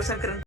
Sankaran.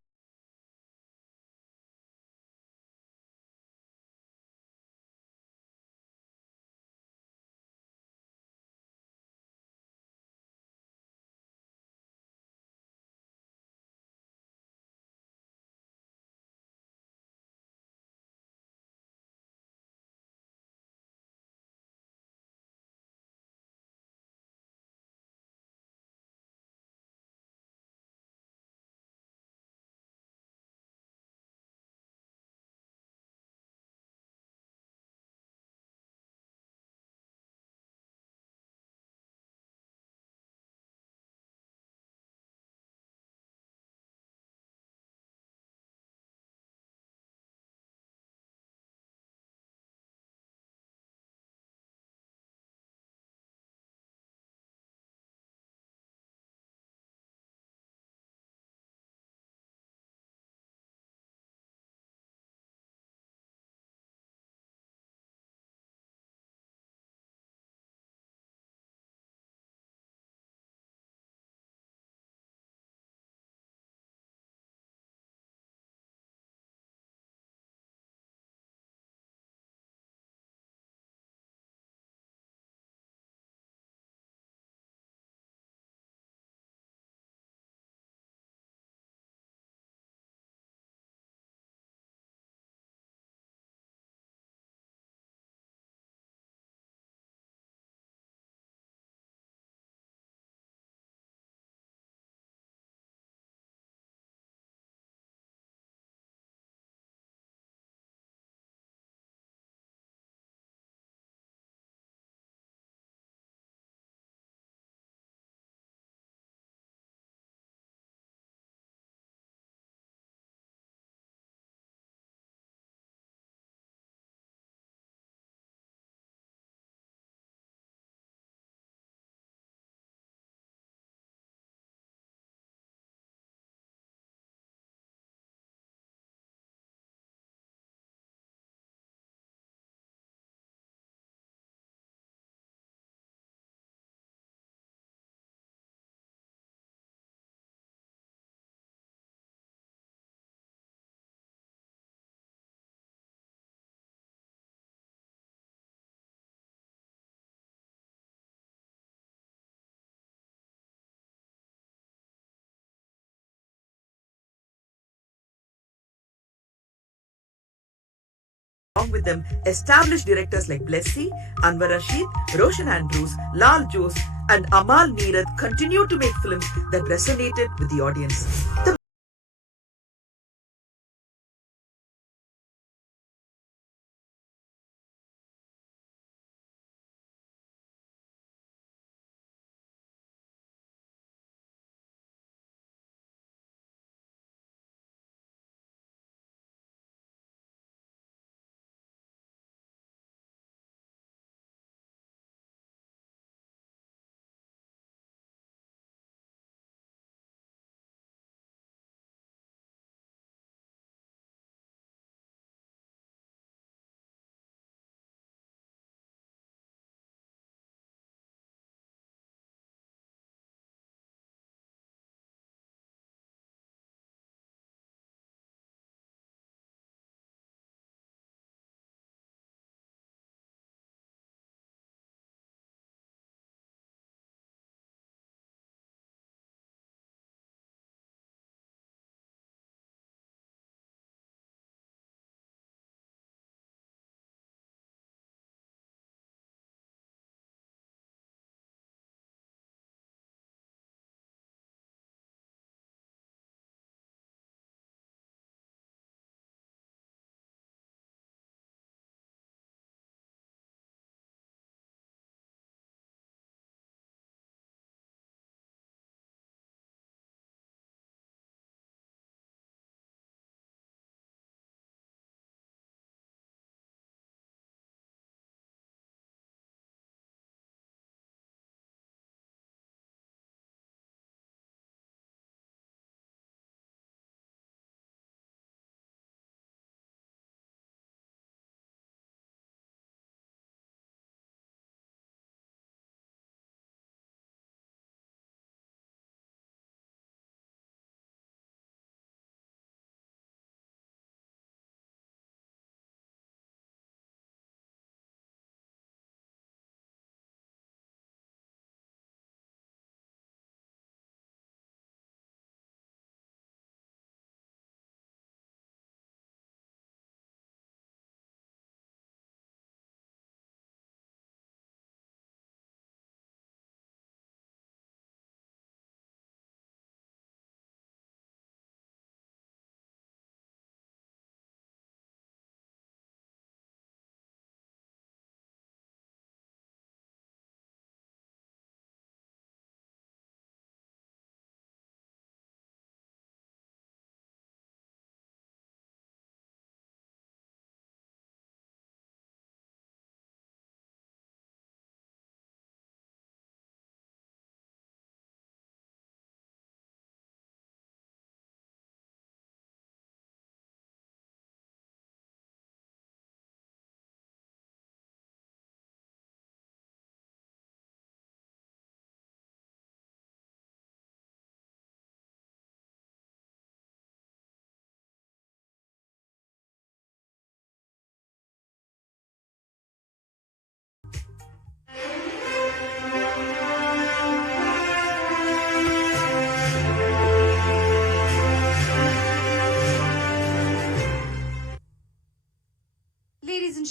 Along with them, established directors like Blessy, Anwar Rashid, Roshan Andrews, Lal Jose, and Amal Neerath continued to make films that resonated with the audience. The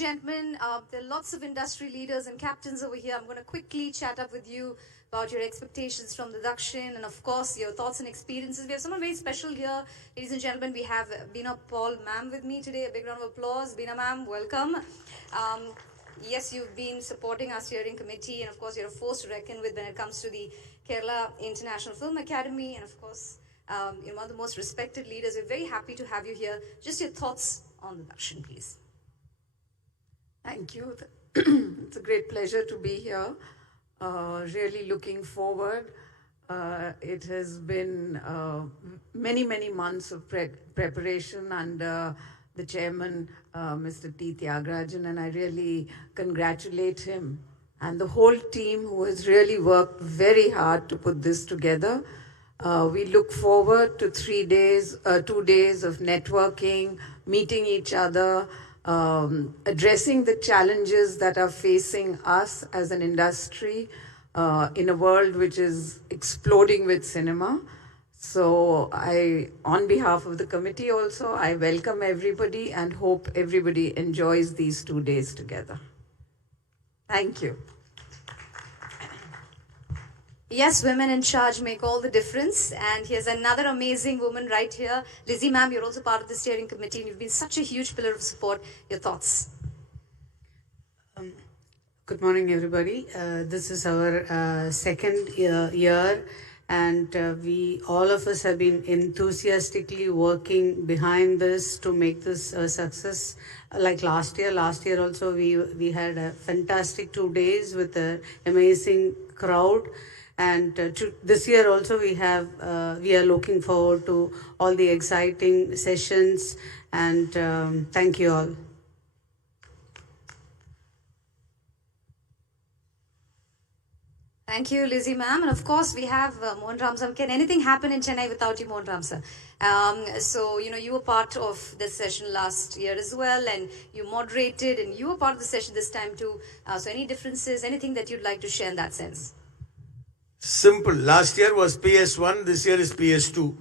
gentlemen, there are lots of industry leaders and captains over here. I'm going to quickly chat up with you about your expectations from the Dakshin and, of course, your thoughts and experiences. We have someone very special here. Ladies and gentlemen, we have Beena Paul ma'am with me today. A big round of applause. Beena ma'am, welcome. Yes, you've been supporting our steering committee, and, of course, you're a force to reckon with when it comes to the Kerala International Film Academy, and, of course, you're one of the most respected leaders. We're very happy to have you here. Just your thoughts on the Dakshin, please. Thank you. It's a great pleasure to be here. Really looking forward. It has been many months of preparation under the chairman, Mr. T. Tyagarajan, and I really congratulate him and the whole team who has really worked very hard to put this together. We look forward to 2 days of networking, meeting each other, addressing the challenges that are facing us as an industry in a world which is exploding with cinema. So on behalf of the committee also, I welcome everybody and hope everybody enjoys these 2 days together. Thank you. Yes, women in charge make all the difference. And here's another amazing woman right here. Lizzie ma'am, you're also part of the steering committee and you've been such a huge pillar of support. Your thoughts? Good morning, everybody. This is our second year, and we all of us have been enthusiastically working behind this to make this a success. Like last year also we had a fantastic 2 days with an amazing crowd. And this year also we are looking forward to all the exciting sessions, and thank you all. Thank you, Lizzie ma'am. And of course, we have Mohan Ram sir. Can anything happen in Chennai without you, Mohan Ram sir? So, you were part of this session last year as well, and you moderated, and you were part of the session this time too. So any differences, anything that you'd like to share in that sense? Simple. Last year was PS1, this year is PS2.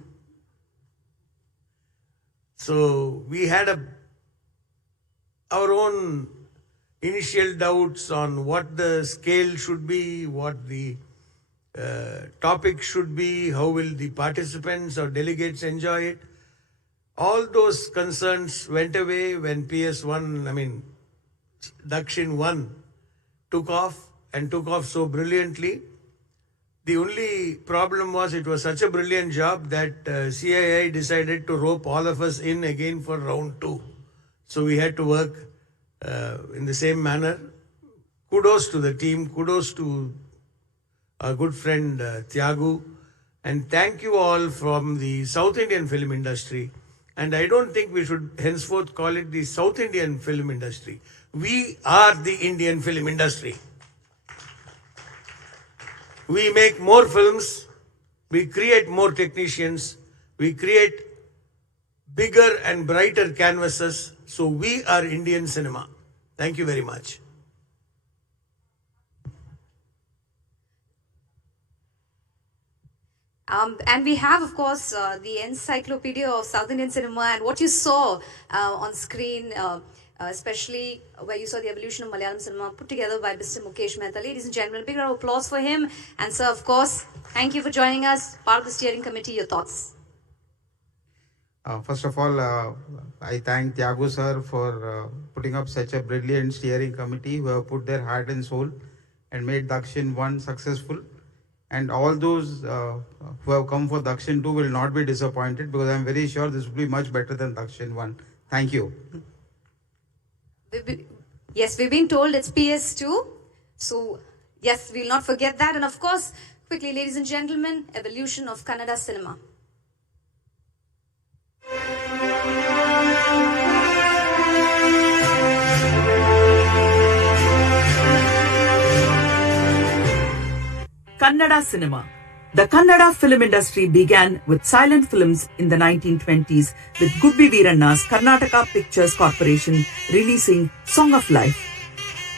So we had our own initial doubts on what the scale should be, what the topic should be, how will the participants or delegates enjoy it. All those concerns went away when PS1, Dakshin 1 took off so brilliantly. The only problem was it was such a brilliant job that CII decided to rope all of us in again for round 2. So we had to work in the same manner. Kudos to the team, kudos to our good friend Tyagu, and thank you all from the South Indian film industry. And I don't think we should henceforth call it the South Indian film industry. We are the Indian film industry. We make more films, we create more technicians, we create bigger and brighter canvases. So we are Indian cinema. Thank you very much. And we have, of course, the encyclopedia of South Indian cinema, and what you saw on screen, especially where you saw the evolution of Malayalam cinema put together by Mr. Mukesh Mehta. Ladies and gentlemen, a big round of applause for him. And sir, of course, thank you for joining us, part of the steering committee. Your thoughts? First of all, I thank Tyagu sir for putting up such a brilliant steering committee who have put their heart and soul and made Dakshin 1 successful. And all those who have come for Dakshin 2 will not be disappointed, because I am very sure this will be much better than Dakshin 1. Thank you. Yes, we've been told it's PS2. So, yes, we'll not forget that. And of course, quickly, ladies and gentlemen, evolution of Kannada cinema. Kannada cinema. The Kannada film industry began with silent films in the 1920s with Gubbi Veeranna's Karnataka Pictures Corporation releasing Song of Life.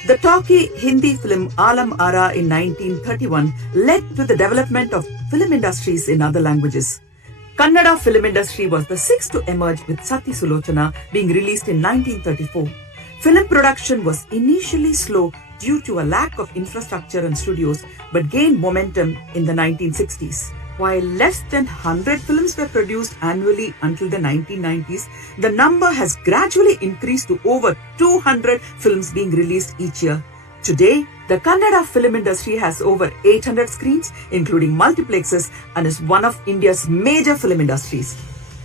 The talkie Hindi film Alam Ara in 1931 led to the development of film industries in other languages. Kannada film industry was the sixth to emerge with Sati Sulochana being released in 1934. Film production was initially slow due to a lack of infrastructure and studios, but gained momentum in the 1960s. While less than 100 films were produced annually until the 1990s, the number has gradually increased to over 200 films being released each year. Today, the Kannada film industry has over 800 screens, including multiplexes, and is one of India's major film industries.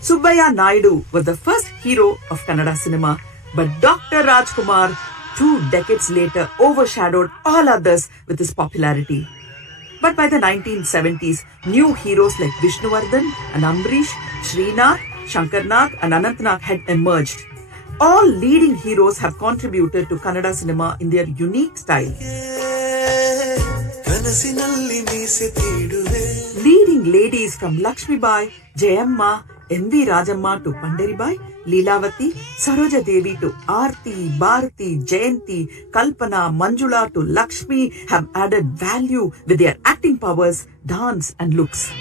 Subbaiah Naidu was the first hero of Kannada cinema, but Dr. Rajkumar, 2 decades later, overshadowed all others with his popularity. But by the 1970s, new heroes like Vishnuvardhan and Ambarish, Srinath, Shankarnath and Anantnath had emerged. All leading heroes have contributed to Kannada cinema in their unique style. Leading ladies from Lakshmibai, Jayamma, M.V. Rajamma to Pandaribai, Leelavati, Saroja Devi to Aarti, Bharati, Jayanti, Kalpana, Manjula to Lakshmi have added value with their acting powers, dance and looks.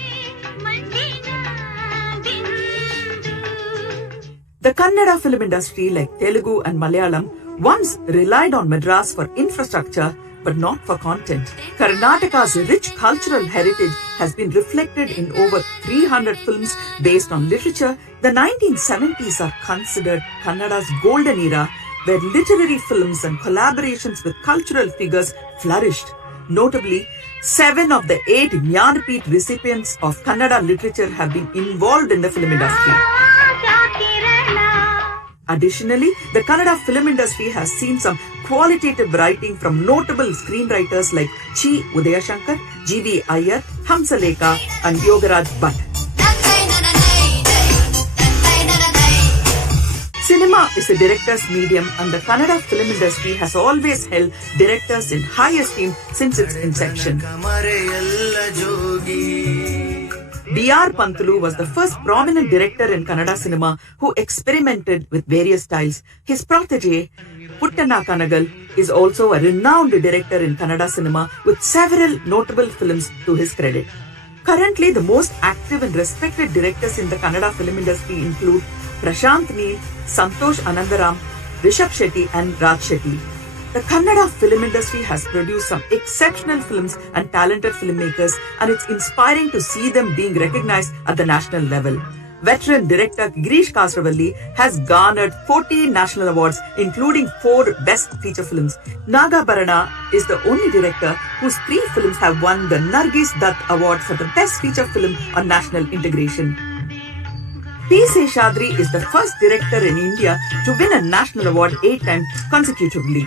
The Kannada film industry, like Telugu and Malayalam, once relied on Madras for infrastructure but not for content. Karnataka's rich cultural heritage has been reflected in over 300 films based on literature. The 1970s are considered Kannada's golden era, where literary films and collaborations with cultural figures flourished. Notably, 7 of the 8 Jnanapith recipients of Kannada literature have been involved in the film industry. Additionally, the Kannada film industry has seen some qualitative writing from notable screenwriters like Chi Udayashankar, G.V. Iyer, Hamsalekha and Yogaraj Bhatt. Cinema is a director's medium, and the Kannada film industry has always held directors in high esteem since its inception. B.R. Pantulu was the first prominent director in Kannada cinema who experimented with various styles. His protege, Puttanna Kanagal, is also a renowned director in Kannada cinema with several notable films to his credit. Currently, the most active and respected directors in the Kannada film industry include Prashant Neel, Santosh Anandaram, Rishabh Shetty and Raj Shetty. The Kannada film industry has produced some exceptional films and talented filmmakers, and it's inspiring to see them being recognized at the national level. Veteran director Girish Kasravalli has garnered 14 national awards, including 4 Best Feature Films. Nagabharana is the only director whose 3 films have won the Nargis Dutt Award for the Best Feature Film on National Integration. P. Seshadri is the first director in India to win a national award 8 times consecutively.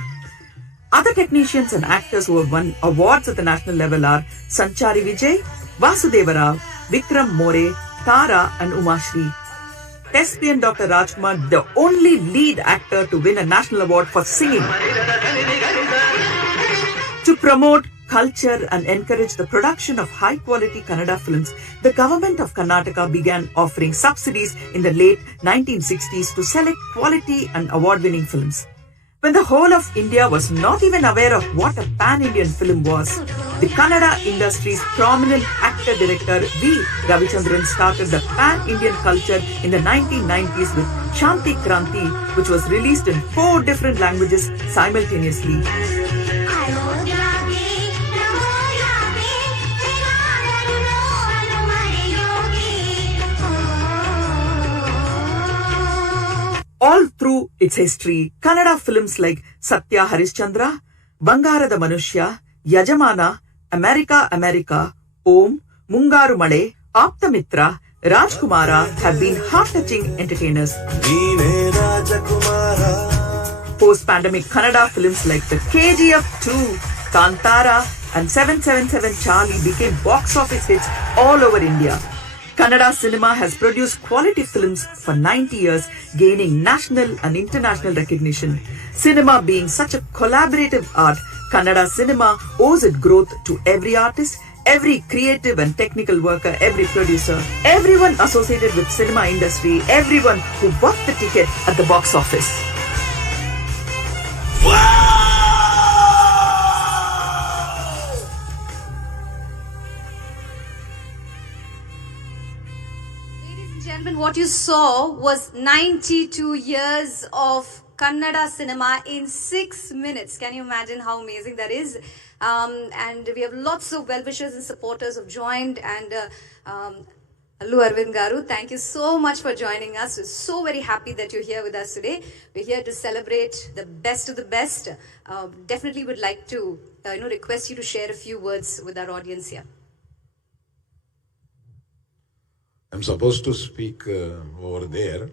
Other technicians and actors who have won awards at the national level are Sanchari Vijay, Vasudeva Rao, Vikram More, Tara and Umashri. Thespian Dr. Rajkumar, the only lead actor to win a national award for singing. To promote culture and encourage the production of high-quality Kannada films, the government of Karnataka began offering subsidies in the late 1960s to select quality and award-winning films. When the whole of India was not even aware of what a pan-Indian film was, the Kannada industry's prominent actor-director V. Ravichandran started the pan-Indian culture in the 1990s with Shanti Kranti, which was released in 4 different languages simultaneously. All through its history, Kannada films like Satya Harishchandra, Bangarada Manushya, Yajamana, America America, Om, Mungaru Male, Aptamitra, Rajkumara have been heart-touching entertainers. Post-pandemic Kannada films like the KGF 2, Kantara and 777 Charlie became box office hits all over India. Kannada cinema has produced quality films for 90 years, gaining national and international recognition. Cinema being such a collaborative art, Kannada cinema owes its growth to every artist, every creative and technical worker, every producer, everyone associated with cinema industry, everyone who bought the ticket at the box office. Ladies and gentlemen, what you saw was 92 years of Kannada cinema in 6 minutes. Can you imagine how amazing that is? And we have lots of well-wishers and supporters who have joined. And Allu Arvind Garu, thank you so much for joining us. We're so very happy that you're here with us today. We're here to celebrate the best of the best. Definitely would like to request you to share a few words with our audience here. I'm supposed to speak over there.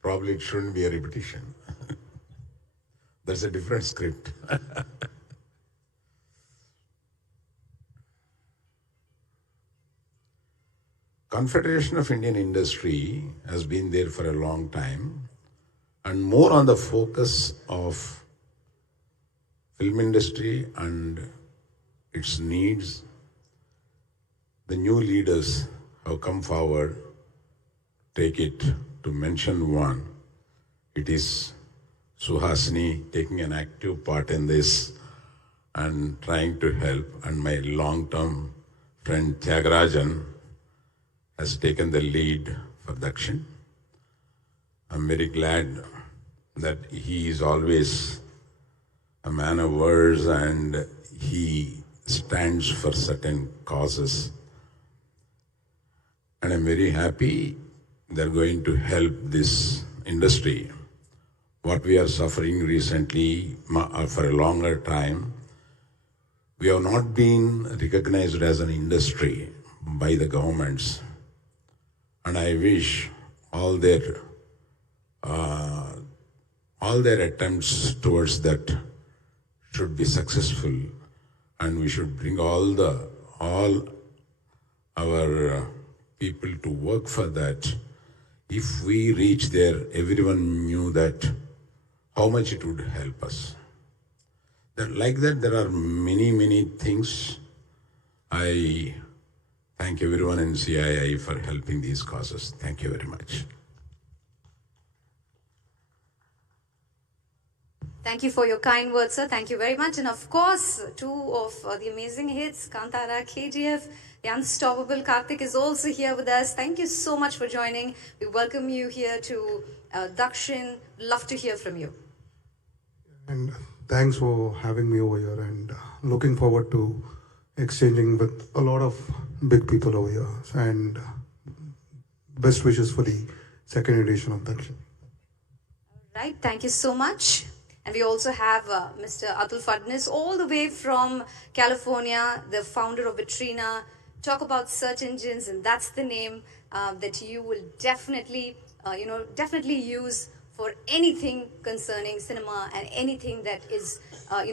Probably it shouldn't be a repetition. That's a different script. Confederation of Indian Industry has been there for a long time, and more on the focus of film industry and its needs. The new leaders have come forward. Take it to mention one. It is Suhasini taking an active part in this and trying to help, and my long-term friend Tyagarajan has taken the lead for Dakshin. I'm very glad that he is always a man of words and he stands for certain causes. And I'm very happy they're going to help this industry. What we are suffering recently for a longer time, we have not been recognized as an industry by the governments. And I wish all their attempts towards that should be successful, and we should bring all our people to work for that. If we reach there, everyone knew that how much it would help us. Like that, there are many things. I thank everyone in CII for helping these causes. Thank you very much. Thank you for your kind words, sir. Thank you very much. And of course, two of the amazing hits, Kantara, KGF, the unstoppable Karthik is also here with us. Thank you so much for joining. We welcome you here to Dakshin. Love to hear from you. And thanks for having me over here, and looking forward to exchanging with a lot of big people over here, and best wishes for the second edition of Dakshin. Right, thank you so much. And we also have Mr. Atul Fadnis, all the way from California, the founder of Vitrina. Talk about search engines, and that's the name that you will definitely use for anything concerning cinema and anything that is,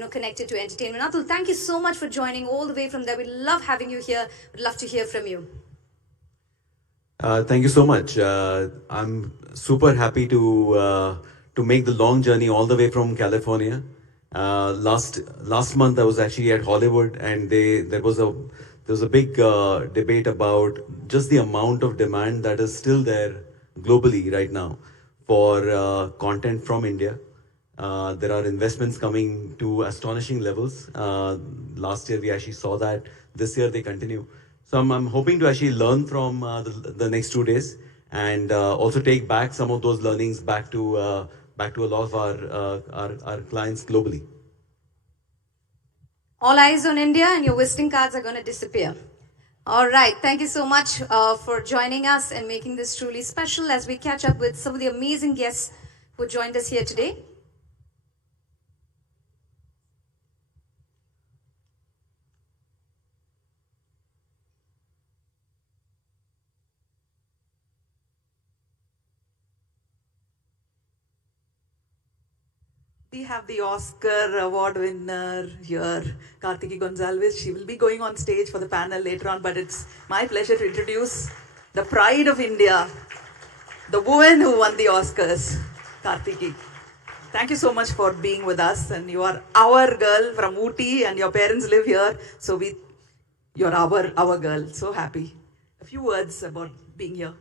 connected to entertainment. Atul, thank you so much for joining all the way from there. We love having you here. We'd love to hear from you. Thank you so much. I'm super happy to make the long journey all the way from California. Last month I was actually at Hollywood, and there was a big debate about just the amount of demand that is still there globally right now for content from India. There are investments coming to astonishing levels. Last year we actually saw that. This year they continue. So I'm hoping to actually learn from the next 2 days, and also take back some of those learnings back to a lot of our clients globally. All eyes on India, and your visiting cards are going to disappear. All right. Thank you so much for joining us and making this truly special as we catch up with some of the amazing guests who joined us here today. We have the Oscar award winner here, Kartiki Gonzalez. She will be going on stage for the panel later on, but it's my pleasure to introduce the pride of India, the woman who won the Oscars, Kartiki. Thank you so much for being with us, and you are our girl from Ooty, and your parents live here, so you're our girl. So happy. A few words about being here.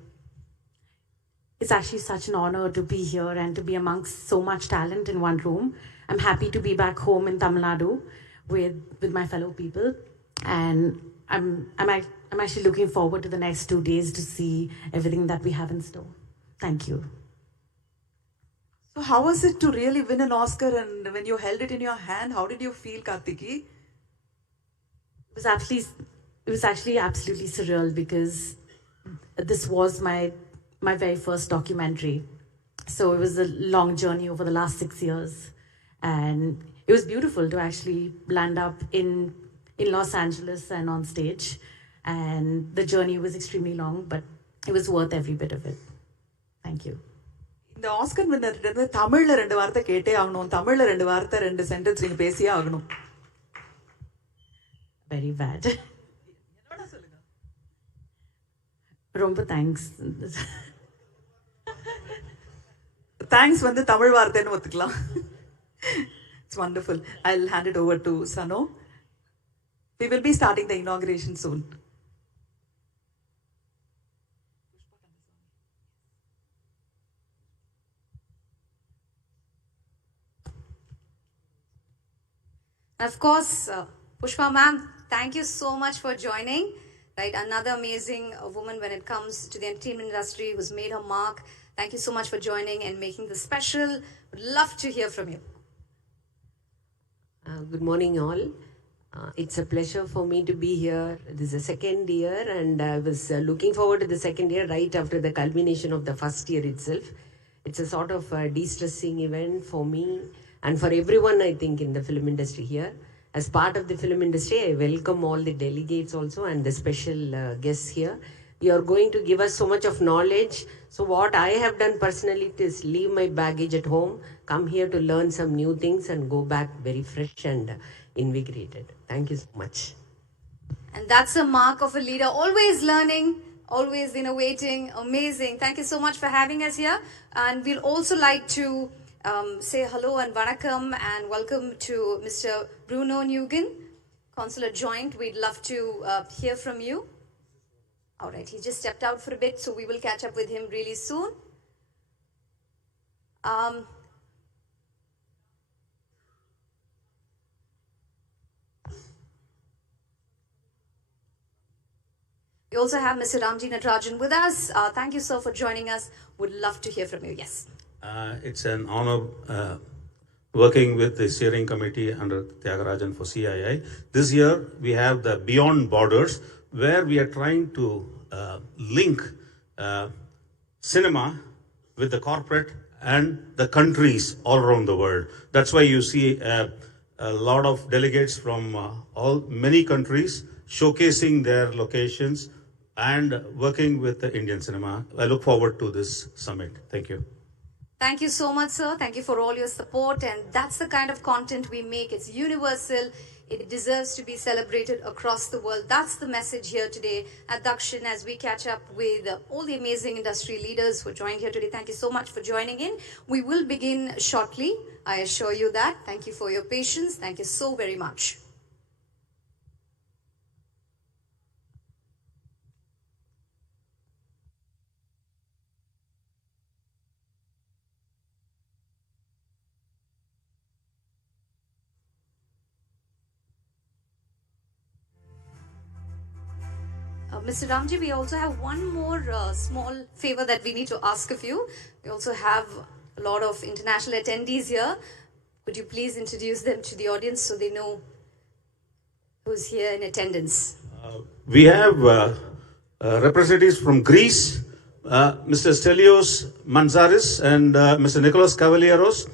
It's actually such an honor to be here and to be amongst so much talent in one room. I'm happy to be back home in Tamil Nadu with my fellow people, and I'm actually looking forward to the next 2 days to see everything that we have in store. Thank you. So how was it to really win an Oscar, and when you held it in your hand, how did you feel, Kartiki? It was actually absolutely surreal because this was my very first documentary. So it was a long journey over the last 6 years, and it was beautiful to actually land up in Los Angeles and on stage. And the journey was extremely long, but it was worth every bit of it. Thank you. இந்த Oscar வின்னர்கிட்ட தமிழ்ல 2 வார்த்தை கேட்டே ஆகணும். தமிழ்ல 2 வார்த்தை 2 sentence நீங்க பேசியே ஆகணும். Very bad. ரொம்ப தேங்க்ஸ். தேங்க்ஸ் வந்து Tamil வார்த்தைன்னு ஒத்துக்கலாம். It's wonderful. I'll hand it over to Sano. We will be starting the inauguration soon. Of course, Pushpa ma'am, thank you so much for joining. Right, another amazing woman when it comes to the entertainment industry who's made her mark. Thank you so much for joining and making this special. Would love to hear from you. Good morning, all. It's a pleasure for me to be here. This is the second year, and I was looking forward to the second year right after the culmination of the first year itself. It's a sort of de-stressing event for me and for everyone, I think, in the film industry here. As part of the film industry, I welcome all the delegates also and the special guests here. You are going to give us so much of knowledge. So what I have done personally is leave my baggage at home, come here to learn some new things and go back very fresh and invigorated. Thank you so much. And that's a mark of a leader. Always learning, always innovating. Amazing. Thank you so much for having us here. And we'll also like to say hello and vanakkam and welcome to Mr. Bruno Nguyen, Consular Joint. We'd love to hear from you. All right, he just stepped out for a bit, so we will catch up with him really soon. We also have Mr. Ramji Natarajan with us. Thank you, sir, for joining us. Would love to hear from you. Yes. It's an honor working with the steering committee under Tyagarajan for CII. This year we have the Beyond Borders, where we are trying to link cinema with the corporate and the countries all around the world. That's why you see a lot of delegates from many countries showcasing their locations and working with the Indian cinema. I look forward to this summit. Thank you. Thank you so much, sir. Thank you for all your support. And that's the kind of content we make. It's universal. It deserves to be celebrated across the world. That's the message here today at Dakshin as we catch up with all the amazing industry leaders who joined here today. Thank you so much for joining in. We will begin shortly. I assure you that. Thank you for your patience. Thank you so very much. Mr. Ramji, we also have one more small favor that we need to ask of you. We also have a lot of international attendees here. Could you please introduce them to the audience so they know who's here in attendance? We have representatives from Greece, Mr. Stelios Manzaris and Mr. Nicholas Cavalieros,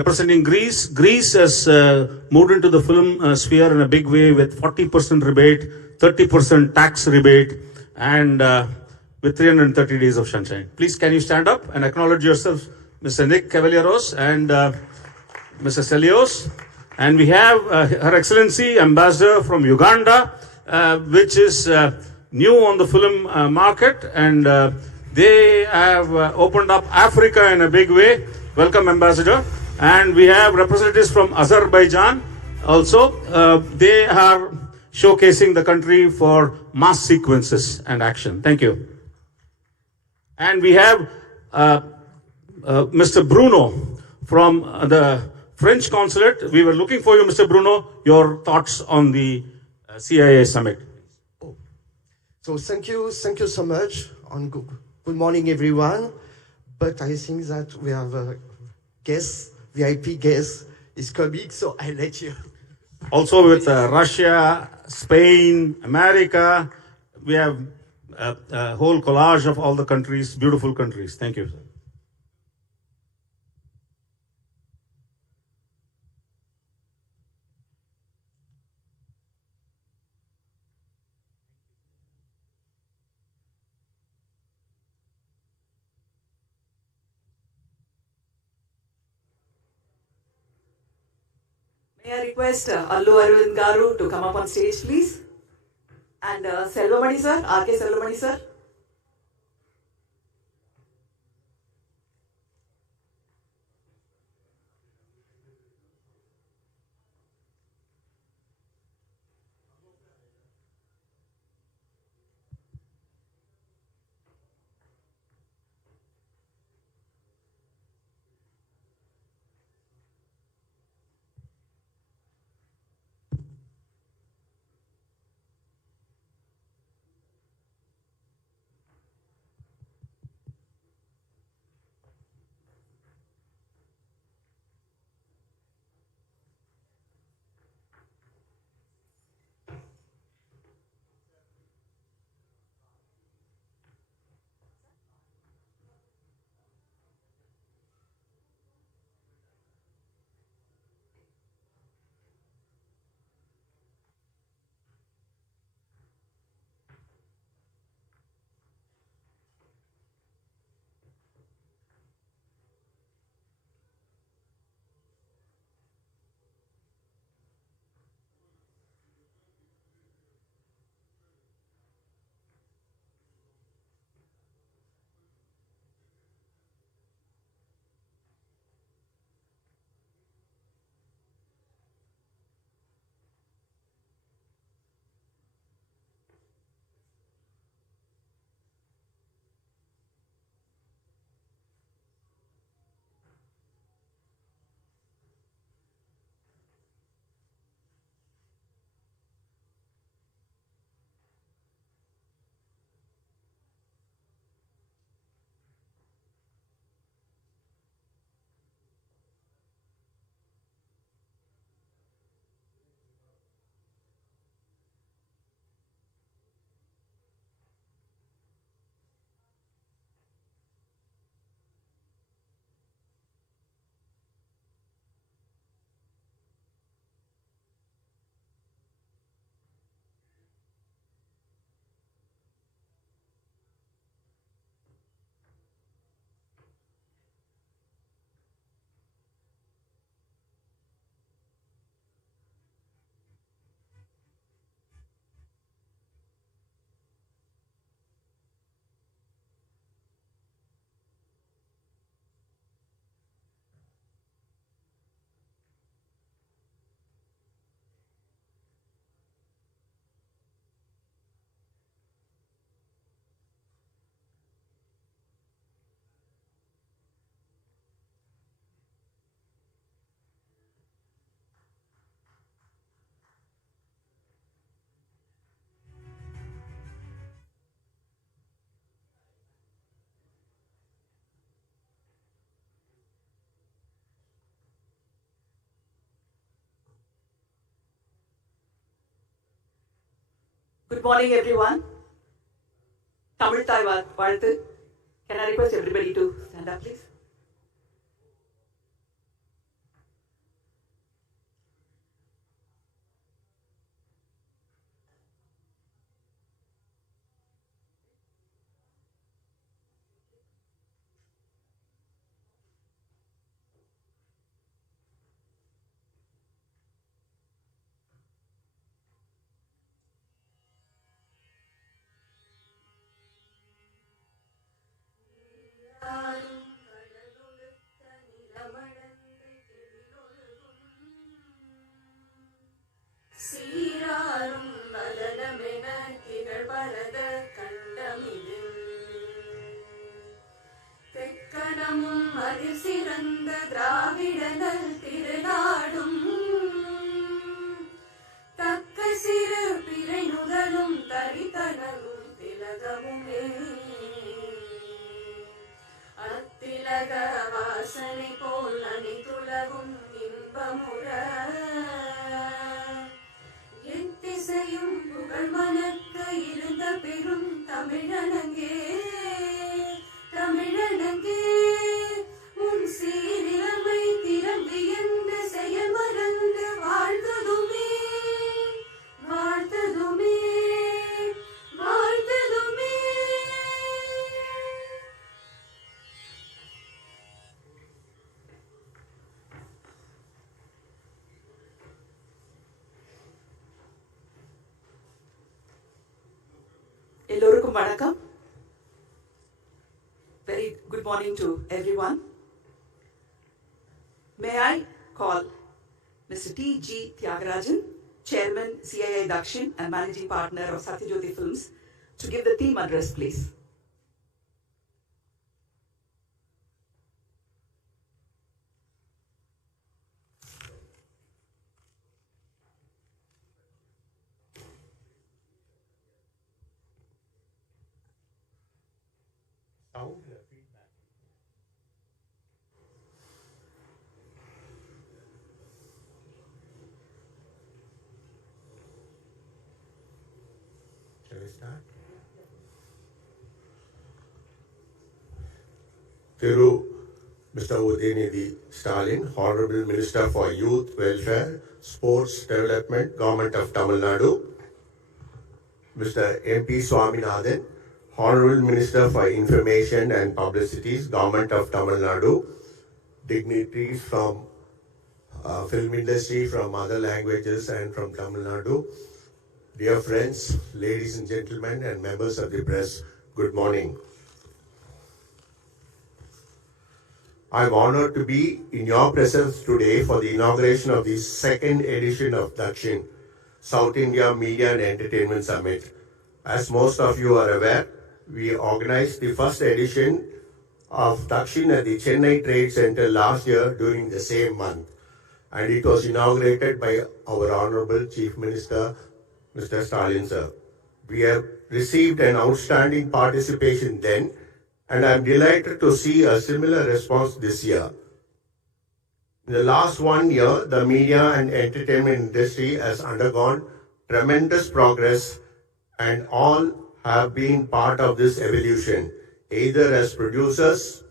representing Greece. Greece has moved into the film sphere in a big way with 40% rebate, 30% tax rebate, and with 330 days of sunshine. Please, can you stand up and acknowledge yourself, Mr. Nick Cavalieros and Mr. Stelios. And we have Her Excellency Ambassador from Uganda, which is new on the film market, and they have opened up Africa in a big way. Welcome, Ambassador. And we have representatives from Azerbaijan also. They are showcasing the country for mass sequences and action. Thank you. And we have Mr. Bruno from the French consulate. We were looking for you, Mr. Bruno. Your thoughts on the CIA summit. So thank you so much. Good morning, everyone. But I think that we have guest, VIP guest is coming, so I'll let you. Also with Russia, Spain, America, we have a whole collage of all the countries, beautiful countries. Thank you. May I request Allu Arvind Garu to come up on stage, please? And Selvamani sir, R.K. Selvamani sir. Good morning, everyone. Tamil Thai வாழ்த்து. Can I request everybody to stand up, please? அத்திலக வாசனை போல் Ellarukkum vanakkam. Very good morning to everyone. May I call Mr. T.G. Tyagarajan, Chairman, CII Dakshin and Managing Partner of Satyajyoti Films, to give the theme address, please. Shall I start? Thiru, Mr. Udhayanidhi Stalin, Honorable Minister for Youth Welfare, Sports Development, Government of Tamil Nadu. Mr. M.P. Swaminathan, Honorable Minister for Information and Publicities, Government of Tamil Nadu. Dignitaries from film industry, from other languages and from Tamil Nadu. Dear friends, ladies and gentlemen, and members of the press, good morning. I'm honored to be in your presence today for the inauguration of the second edition of Dakshin, South India Media and Entertainment Summit. As most of you are aware, we organized the first edition of Dakshin at the Chennai Trade Center last year during the same month, and it was inaugurated by our Honorable Chief Minister, Mr. Stalin sir. We have received an outstanding participation then, and I'm delighted to see a similar response this year. In the last 1 year, the media and entertainment industry has undergone tremendous progress, and all have been part of this evolution, either as producers,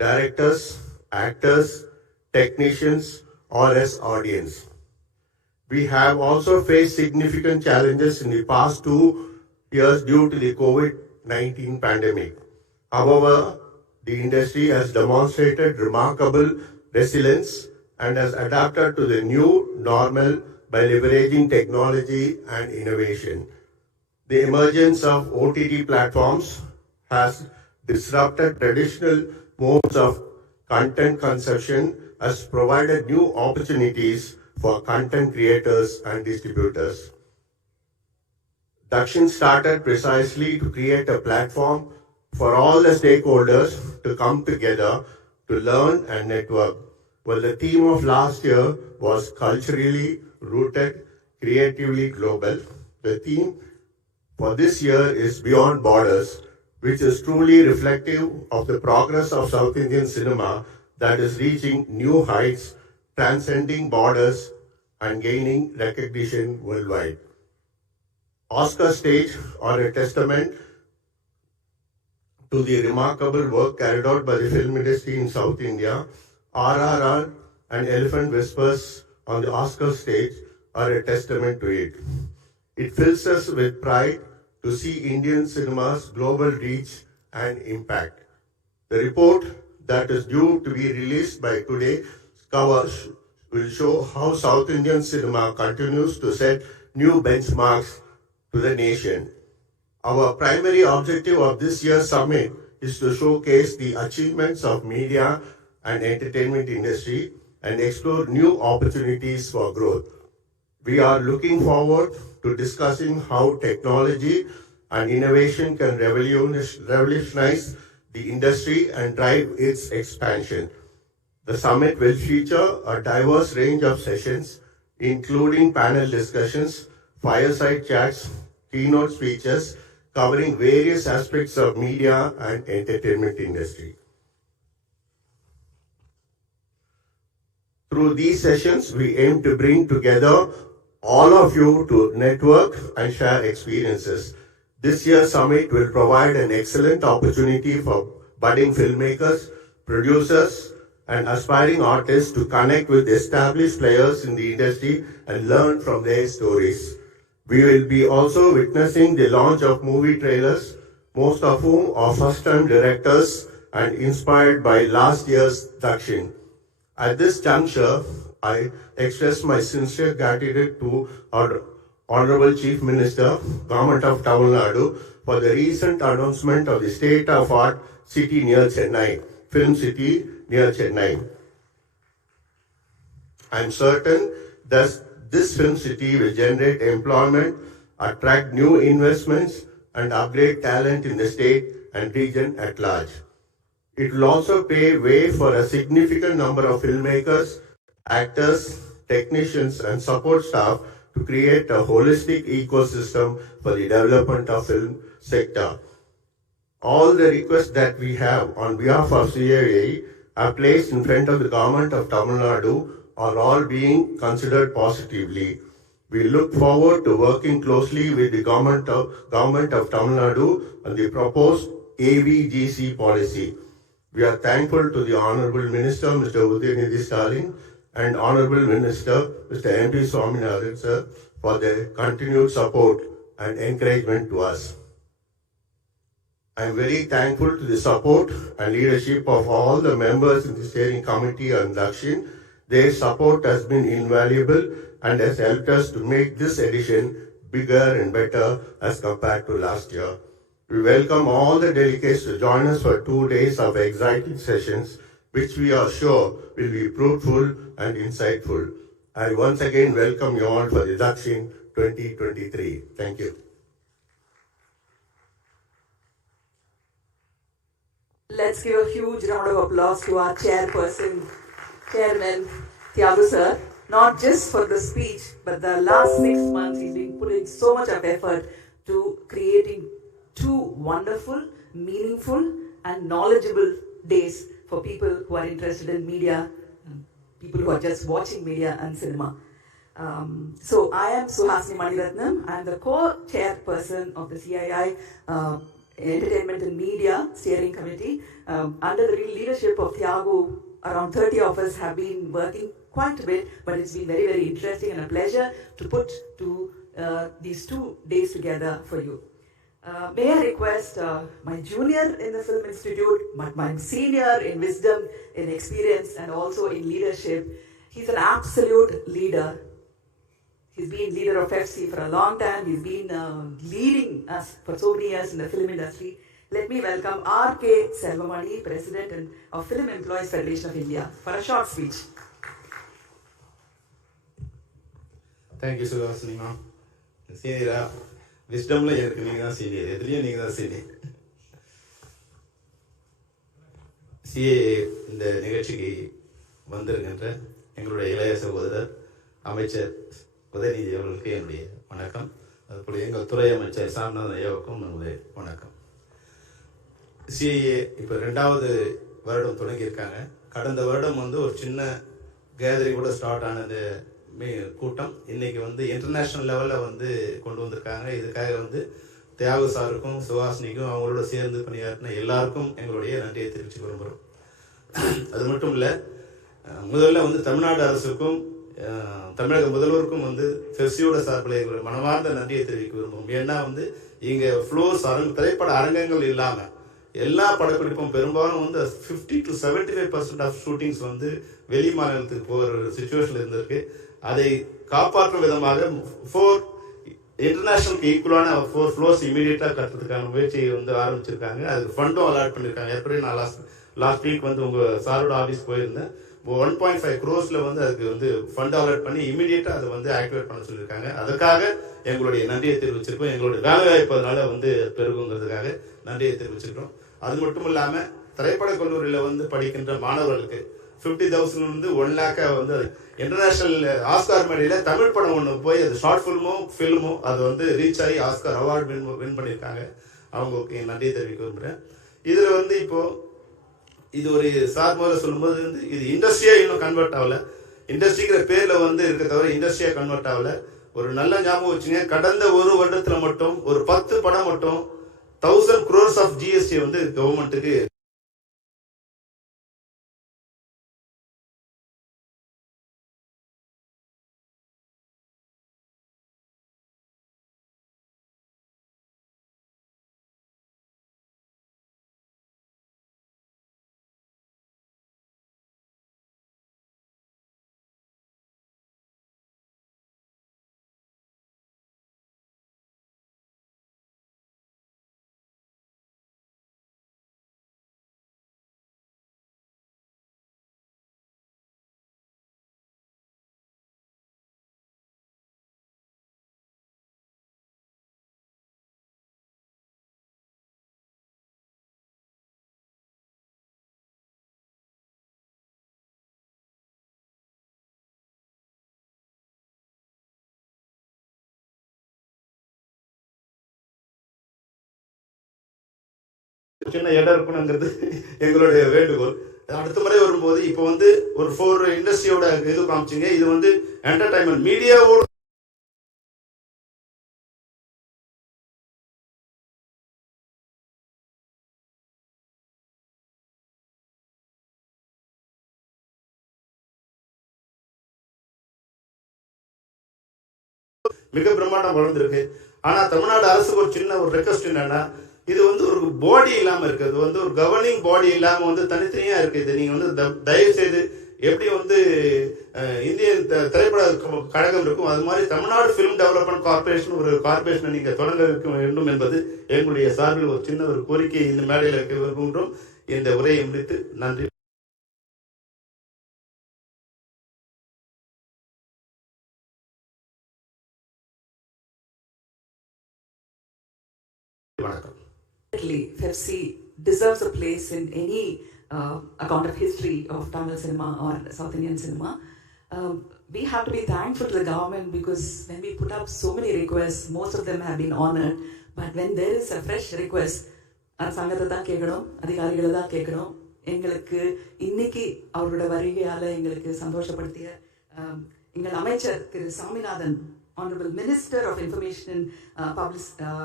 directors, actors, technicians, or as audience. We have also faced significant challenges in the past 2 years due to the COVID-19 pandemic. However, the industry has demonstrated remarkable resilience and has adapted to the new normal by leveraging technology and innovation. The emergence of OTT platforms has disrupted traditional modes of content consumption, has provided new opportunities for content creators and distributors. Dakshin started precisely to create a platform for all the stakeholders to come together to learn and network. Well, the theme of last year was culturally rooted, creatively global. The theme for this year is Beyond Borders, which is truly reflective of the progress of South Indian cinema that is reaching new heights, transcending borders and gaining recognition worldwide. Oscar stage are a testament to the remarkable work carried out by the film industry in South India. RRR and Elephant Whispers on the Oscar stage are a testament to it. It fills us with pride to see Indian cinema's global reach and impact. The report that is due to be released by today's cover will show how South Indian cinema continues to set new benchmarks to the nation. Our primary objective of this year's summit is to showcase the achievements of media and entertainment industry and explore new opportunities for growth. We are looking forward to discussing how technology and innovation can revolutionize the industry and drive its expansion. The summit will feature a diverse range of sessions, including panel discussions, fireside chats, keynote speeches, covering various aspects of media and entertainment industry. Through these sessions, we aim to bring together all of you to network and share experiences. This year's summit will provide an excellent opportunity for budding filmmakers, producers, and aspiring artists to connect with established players in the industry and learn from their stories. We will be also witnessing the launch of movie trailers, most of whom are first-time directors and inspired by last year's Dakshin. At this juncture, I express my sincere gratitude to our Honorable Chief Minister, Government of Tamil Nadu, for the recent announcement of the state-of-art city near Chennai, Film City near Chennai. I am certain that this film city will generate employment, attract new investments, and upgrade talent in the state and region at large. It will also pave way for a significant number of filmmakers, actors, technicians, and support staff to create a holistic ecosystem for the development of film sector. All the requests that we have on behalf of CAA are placed in front of the government of Tamil Nadu are all being considered positively. We look forward to working closely with the government of Tamil Nadu on the proposed AVGC policy. We are thankful to the Honorable Minister, Mr. Udhayanidhi Stalin, and Honorable Minister, Mr. M.P. Swaminathan, sir, for their continued support and encouragement to us. I am very thankful to the support and leadership of all the members in the steering committee on Dakshin. Their support has been invaluable and has helped us to make this edition bigger and better as compared to last year. We welcome all the delegates to join us for 2 days of exciting sessions, which we are sure will be fruitful and insightful. I once again welcome you all for the Dakshin 2023. Thank you. Let's give a huge round of applause to our chairman, Thiagu sir. Not just for the speech, but the last 6 months he's been putting so much of effort to creating 2 wonderful, meaningful, and knowledgeable days for people who are interested in media, people who are just watching media and cinema. So I am Suhasini Maniratnam. I am the co-chairperson of the CII Entertainment and Media Steering Committee. Under the leadership of Thiagu, around 30 of us have been working quite a bit, but it's been very, very interesting and a pleasure to put these 2 days together for you. May I request my junior in the Film Institute, but my senior in wisdom, in experience, and also in leadership. He's an absolute leader. He's been leader of FC for a long time. He's been leading us for so many years in the film industry. Let me welcome R.K. Selvamani, President of Film Employees Federation of India, for a short speech. Thank you, Suhasini ma'am. Senior, wisdom la எனக்கு நீங்க தான் senior, எதுலயும் நீங்க தான் senior. CAA இந்த நிகழ்ச்சிக்கு வந்திருக்கின்ற எங்களுடைய இளைய சகோதரர் அமைச்சர் உதயநிதி அவர்களுக்கு என்னுடைய வணக்கம். அதுபோல எங்கள் துறை அமைச்சர் சாமிநாதன் ஐயாவுக்கும் என்னுடைய வணக்கம். CAA இப்போ 2வது வருடம் தொடங்கியிருக்காங்க. கடந்த வருடம் ஒரு சின்ன கேதரிங் கூட ஸ்டார்ட் ஆனது கூட்டம் இன்னைக்கு இன்டர்நேஷ்னல் லெவலில் கொண்டு வந்திருக்காங்க. இதுக்காக தியாகு சாருக்கும் சுஹாசினிக்கும் அவங்களோட சேர்ந்து பணியாற்றின எல்லாருக்கும் எங்களுடைய நன்றியை தெரிவித்து விரும்புகிறோம். அது மட்டும் இல்லை, முதல்ல தமிழ்நாடு அரசுக்கும் தமிழக முதல்வருக்கும் ஃபெஃப்சியோட சார்பில் எங்களுடைய மனமார்ந்த நன்றியை தெரிவிக்க விரும்புவோம். ஏன்னா இங்கே ஃப்ளோர்ஸ் திரைப்பட அரங்கங்கள் இல்லாமல் எல்லா படப்பிடிப்பும் பெரும்பாலும் 50 to 75% ஆஃப் ஷூட்டிங்ஸ் வெளி மாநிலத்துக்கு போகிற சுச்சுவேஷனில் இருந்திருக்கு. அதை காப்பாற்றும் விதமாக 4 இன்டர்நேஷ்னலுக்கு ஈக்குவலான 4 ஃப்ளோர்ஸ் இமீடியட்டாக கட்டுறதுக்கான முயற்சியை ஆரம்பிச்சிருக்காங்க. அதுக்கு ஃபண்டும் அலாட் பண்ணியிருக்காங்க. எப்படி நான் லாஸ்ட் வீக் உங்கள் சாரோட ஆஃபீஸ் போயிருந்தேன். 1.5 crores அதுக்கு ஃபண்ட் அலாட் பண்ணி இமீடியட்டாக அதை ஆக்டிவேட் பண்ண சொல்லியிருக்காங்க. அதுக்காக எங்களுடைய நன்றியை தெரிவிச்சிருக்கோம். எங்களுடைய வேலை வாய்ப்பு அதனால பெருகுங்கிறதுக்காக நன்றியை தெரிவிச்சிருக்கோம். அது மட்டும் இல்லாமல் திரைப்பட கல்லூரியில் படிக்கின்ற மாணவர்களுக்கு 50,000 1 lakh இன்டர்நேஷனல் ஆஸ்கார் மேடையில் தமிழ் படம் ஒன்று போய் அது ஷார்ட் ஃபில்மோ அது ரீச் ஆகி ஆஸ்கார் அவார்டு வின் பண்ணியிருக்காங்க. அவங்களுக்கு என் நன்றியை தெரிவிக்க விரும்புகிறேன். இதில் இப்போது இது ஒரு சார் முதல்ல சொல்லும்போது இது இண்டஸ்ட்ரியாக இன்னும் கன்வெர்ட் ஆகலை. இண்டஸ்ட்ரிங்கிற பேரில் இருக்க தவிர இண்டஸ்ட்ரியாக கன்வெர்ட் ஆகலை. ஒரு நல்ல ஞாபகம் வச்சுங்க, கடந்த ஒரு வருடத்தில் மட்டும் ஒரு 10 படம் மட்டும் 1000 crores ஆஃப் GST கவர்மெண்ட்டுக்கு சின்ன இடம் இருக்கணுங்கிறது எங்களுடைய வேண்டுகோள். அடுத்த முறை வரும்போது இப்போ வந்து ஒரு 4 இண்டஸ்ட்ரியோட இது காமிச்சிங்க. இது வந்து என்டர்டைன்மெண்ட் மீடியாவோட மிக பிரம்மாண்டம் வளர்ந்துருக்கு. ஆனால் தமிழ்நாடு அரசுக்கு ஒரு சின்ன ஒரு ரெக்வஸ்ட் என்னன்னா, இது வந்து ஒரு பாடி இல்லாமல் இருக்குது. இது வந்து ஒரு கவர்னிங் பாடி இல்லாமல் வந்து தனித்தனியாக இருக்குது. இது நீங்கள் வந்து தயவு செய்து எப்படி வந்து இந்திய திரைப்பட கழகம் இருக்கும் அது மாதிரி தமிழ்நாடு ஃபிலிம் டெவலப்மெண்ட் கார்பரேஷன் ஒரு கார்பரேஷனை நீங்கள் தொடங்க வேண்டும் என்பது எங்களுடைய சார்பில் ஒரு சின்ன ஒரு கோரிக்கை இந்த மேடையில் வைக்க விரும்புகின்றோம். இந்த உரையை முடித்து நன்றி. Pepsi deserves a place in any account of history of Tamil cinema or South Indian cinema. We have to be thankful to the government because when we put up so many requests, most of them have been honored. But when there is a fresh request, அரசாங்கத்தை தான் கேட்கணும், அதிகாரிகளை தான் கேட்கணும். எங்களுக்கு இன்னைக்கு அவரோட வருகையால் எங்களுக்கு சந்தோஷப்படுத்திய எங்கள் அமைச்சர் திரு Saminathan, Honorable Minister of Information and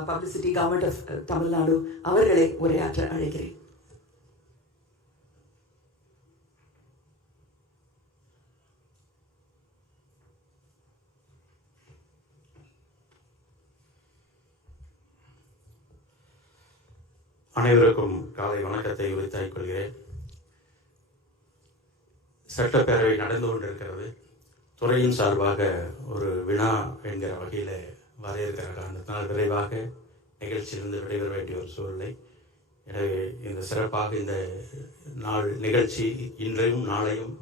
Publicity, Government of Tamil Nadu, அவர்களை உரையாற்ற அழைக்கிறேன். அனைவருக்கும் காலை வணக்கத்தை உரித்தாக்கிக் கொள்கிறேன். சட்டப்பேரவை நடந்து கொண்டிருக்கிறது. துறையின் சார்பாக ஒரு வினா என்கிற வகையில் வரையிருக்கிற காரணத்தினால் விரைவாக நிகழ்ச்சியிலிருந்து விடைபெற வேண்டிய ஒரு சூழ்நிலை. எனவே இந்த சிறப்பாக இந்த நாள் நிகழ்ச்சி இன்றையும் நாளையும்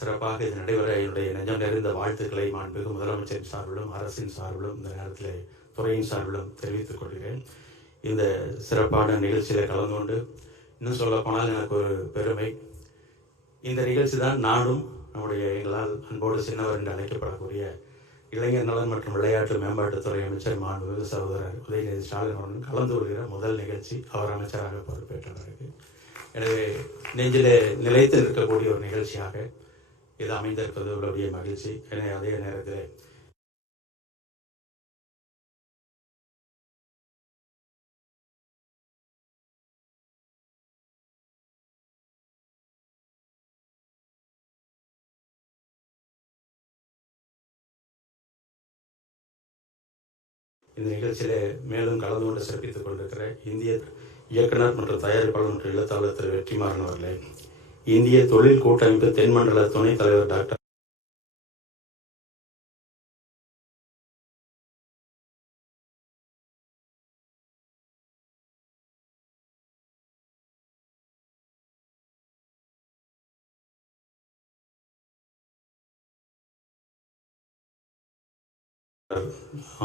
சிறப்பாக இது நடைபெற என்னுடைய நெஞ்சம் நிறைந்த வாழ்த்துக்களை மாண்புமிகு முதலமைச்சரின் சார்பிலும் அரசின் சார்பிலும் இந்த நேரத்தில் துறையின் சார்பிலும் தெரிவித்துக் கொள்கிறேன். இந்த சிறப்பான நிகழ்ச்சியில் கலந்து கொண்டு இன்னும் சொல்லப்போனால் எனக்கு ஒரு பெருமை. இந்த நிகழ்ச்சி தான் நானும் நம்முடைய எங்களால் அன்போடு சின்னவர் என்று அழைக்கப்படக்கூடிய இளைஞர் நலன் மற்றும் விளையாட்டு மேம்பாட்டுத்துறை அமைச்சர் மாண்புமிகு சகோதரர் உதயநிதி ஸ்டாலின் அவர்கள் கலந்து கொள்கிற முதல் நிகழ்ச்சி அவர் அமைச்சராக பொறுப்பேற்றவருக்கு. எனவே நெஞ்சிலே நிலைத்து நிற்கக்கூடிய ஒரு நிகழ்ச்சியாக இது அமைந்திருப்பது உங்களுடைய மகிழ்ச்சி. எனவே அதே நேரத்தில் இந்த நிகழ்ச்சியில் மேலும் கலந்து கொண்டு சிறப்பித்துக் கொண்டிருக்கிற இந்திய இயக்குனர் மற்றும் தயாரிப்பாளர் மற்றும் எழுத்தாளர் திரு வெற்றிமாறன் அவர்களே, இந்திய தொழில் கூட்டமைப்பு தென்மண்டல துணைத் தலைவர் டாக்டர்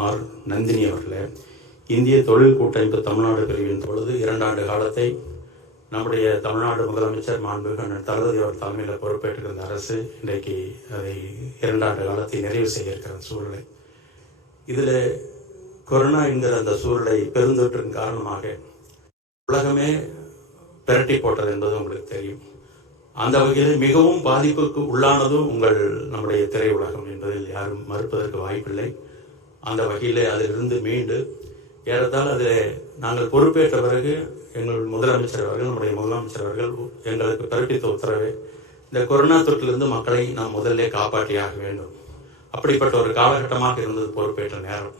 ஆர் நந்தினி அவர்களே, இந்திய தொழில் கூட்டமைப்பு தமிழ்நாடு பிரிவின் பொழுது 2 ஆண்டு காலத்தை நம்முடைய தமிழ்நாடு முதலமைச்சர் மாண்புமிகு தளபதி அவர் தலைமையில் பொறுப்பேற்றிருந்த அரசு இன்றைக்கு அதை 2 ஆண்டு காலத்தை நிறைவு செய்ய இருக்கிற சூழ்நிலை. இதில் கொரோனா என்கிற அந்த சூழ்நிலை பெருந்தொற்றின் காரணமாக உலகமே பிரட்டி போட்டது என்பது உங்களுக்கு தெரியும். அந்த வகையில் மிகவும் பாதிப்புக்கு உள்ளானதும் நம்முடைய திரையுலகம் என்பதில் யாரும் மறுப்பதற்கு வாய்ப்பில்லை. அந்த வகையில் அதிலிருந்து மீண்டு ஏறத்தால் அதில் நாங்கள் பொறுப்பேற்ற பிறகு எங்கள் முதலமைச்சர் அவர்கள் நம்முடைய முதலமைச்சர் அவர்கள் எங்களுக்கு பிறப்பித்த உத்தரவே இந்த கொரோனா தொற்றிலிருந்து மக்களை நாம் முதல்ல காப்பாற்றியாக வேண்டும். அப்படிப்பட்ட ஒரு காலகட்டமாக இருந்தது பொறுப்பேற்ற நேரம்.